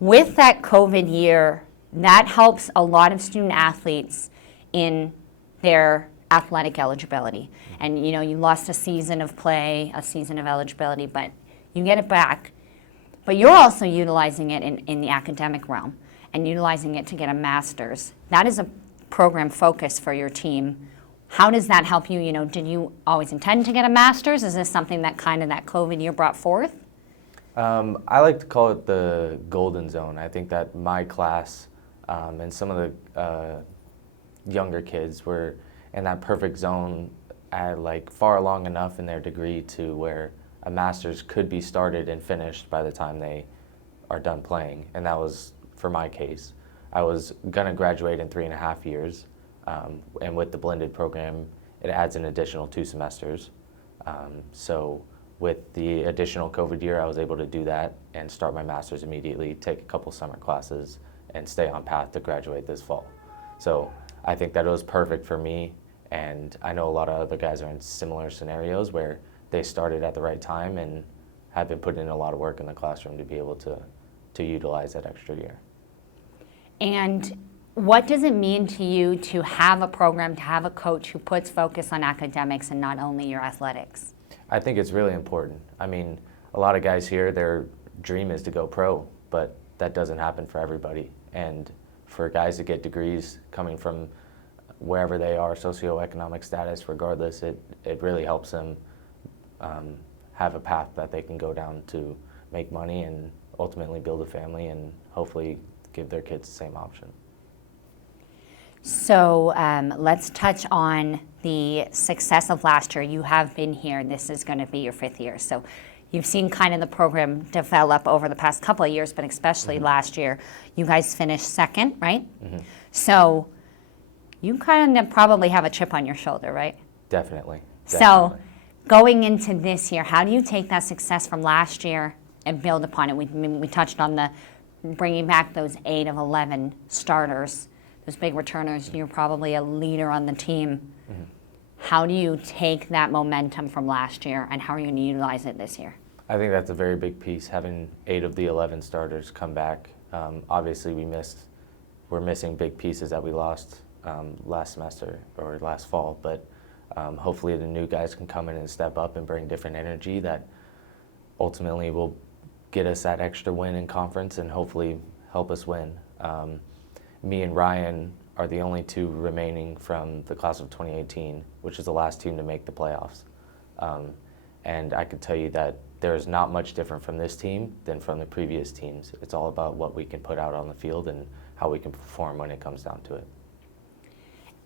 with that COVID year, that helps a lot of student athletes in their athletic eligibility. And you know, you lost a season of play, a season of eligibility, but you get it back. But you're also utilizing it in the academic realm and utilizing it to get a master's. That is a program focus for your team. How does that help you? You know, did you always intend to get a master's? Is this something that kind of that COVID year brought forth? I like to call it the golden zone. I think that my class and some of the younger kids were in that perfect zone at like far along enough in their degree to where a master's could be started and finished by the time they are done playing. And that was for my case. I was gonna graduate in 3.5 years, and with the blended program, it adds an additional 2 semesters. So with the additional COVID year, I was able to do that and start my master's immediately, take a couple summer classes, and stay on path to graduate this fall. So I think that it was perfect for me, and I know a lot of other guys are in similar scenarios where they started at the right time and have been putting in a lot of work in the classroom to be able to utilize that extra year. And what does it mean to you to have a program, to have a coach who puts focus on academics and not only your athletics? I think it's really important. I mean, a lot of guys here, their dream is to go pro, but that doesn't happen for everybody. And for guys to get degrees coming from wherever they are, socioeconomic status, regardless, it really helps them have a path that they can go down to make money and ultimately build a family and hopefully give their kids the same option. So let's touch on the success of last year. You have been here. This is going to be your 5th year. So you've seen kind of the program develop over the past couple of years, but especially last year. You guys finished 2nd, right? So you kind of probably have a chip on your shoulder, right? Definitely. So going into this year, how do you take that success from last year and build upon it? We touched on the bringing back those 8 of 11 starters, those big returners. You're probably a leader on the team. How do you take that momentum from last year and how are you going to utilize it this year? I think that's a very big piece, having 8 of the 11 starters come back. Obviously, we're missing big pieces that we lost last semester or last fall, but hopefully the new guys can come in and step up and bring different energy that ultimately will get us that extra win in conference and hopefully help us win. Me and Ryan are the only 2 remaining from the class of 2018, which is the last team to make the playoffs. And I could tell you that there is not much different from this team than from the previous teams. It's all about what we can put out on the field and how we can perform when it comes down to it.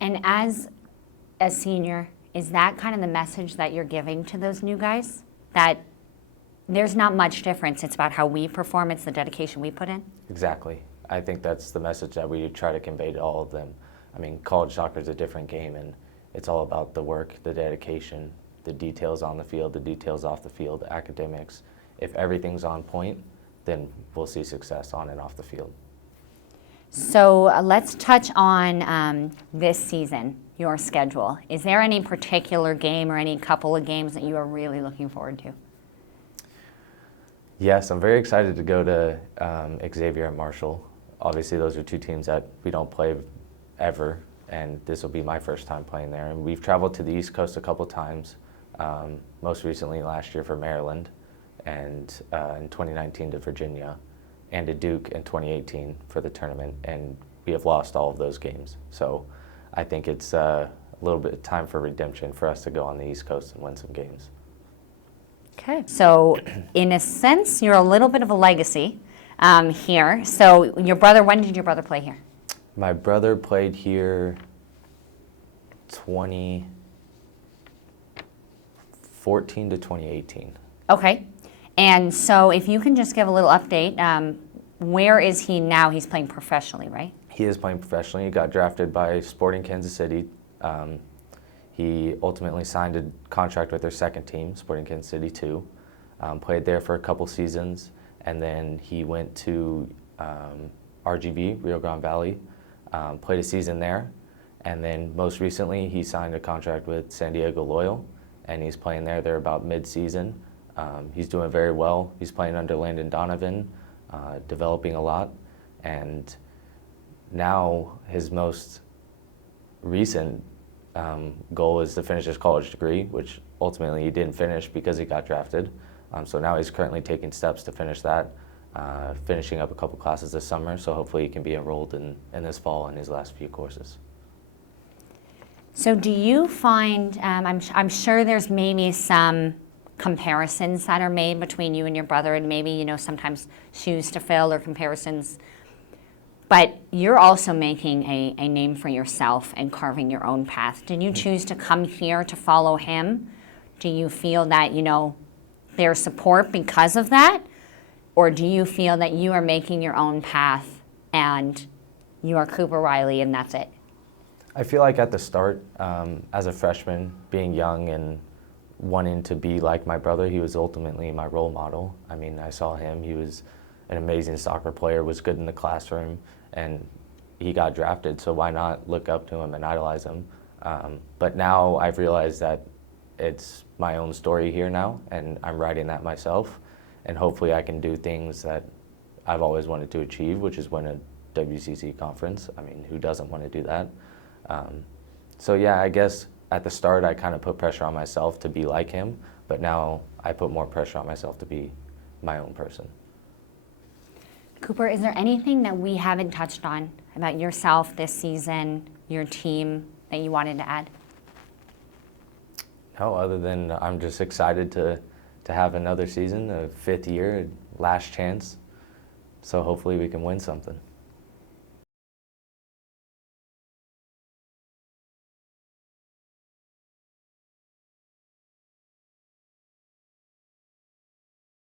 And as a senior, is that kind of the message that you're giving to those new guys? That there's not much difference, it's about how we perform, it's the dedication we put in? Exactly. I think that's the message that we try to convey to all of them. I mean, college soccer is a different game, and it's all about the work, the dedication, the details on the field, the details off the field, academics. If everything's on point, then we'll see success on and off the field. So let's touch on this season, your schedule. Is there any particular game or any couple of games that you are really looking forward to? Yes, I'm very excited to go to Xavier and Marshall. Obviously, those are 2 teams that we don't play ever, and this will be my first time playing there. And we've traveled to the East Coast a couple times, most recently last year for Maryland, and in 2019 to Virginia, and to Duke in 2018 for the tournament, and we have lost all of those games. So I think it's a little bit of time for redemption for us to go on the East Coast and win some games. Okay. So in a sense, you're a little bit of a legacy here. So when did your brother play here? My brother played here 2014 to 2018. Okay. And so if you can just give a little update, where is he now? He's playing professionally, right? He is playing professionally. He got drafted by Sporting Kansas City. He ultimately signed a contract with their 2nd team, Sporting Kansas City 2. Played there for a couple seasons, and then he went to RGV, Rio Grande Valley, played a season there, and then most recently he signed a contract with San Diego Loyal, and he's playing there. They're about mid-season. He's doing very well. He's playing under Landon Donovan, developing a lot, and now his most recent goal is to finish his college degree, which ultimately he didn't finish because he got drafted. So now he's currently taking steps to finish that, finishing up a couple classes this summer, so hopefully he can be enrolled in this fall in his last few courses. So do you find, I'm sure there's maybe some comparisons that are made between you and your brother, and maybe, you know, sometimes shoes to fill or comparisons, but you're also making a name for yourself and carving your own path. Did you choose to come here to follow him? Do you feel that, you know, there's support because of that? Or do you feel that you are making your own path and you are Cooper Riley and that's it? I feel like at the start, as a freshman, being young and wanting to be like my brother, he was ultimately my role model. I mean, I saw him, he was an amazing soccer player, was good in the classroom, and he got drafted, so why not look up to him and idolize him? But now I've realized that it's my own story here now, and I'm writing that myself, and hopefully I can do things that I've always wanted to achieve, which is win a WCC conference. I mean, who doesn't want to do that? So yeah, I guess at the start I kind of put pressure on myself to be like him, but now I put more pressure on myself to be my own person. Cooper, is there anything that we haven't touched on about yourself this season, your team, that you wanted to add? No, other than I'm just excited to have another season, a fifth year, last chance. So hopefully we can win something.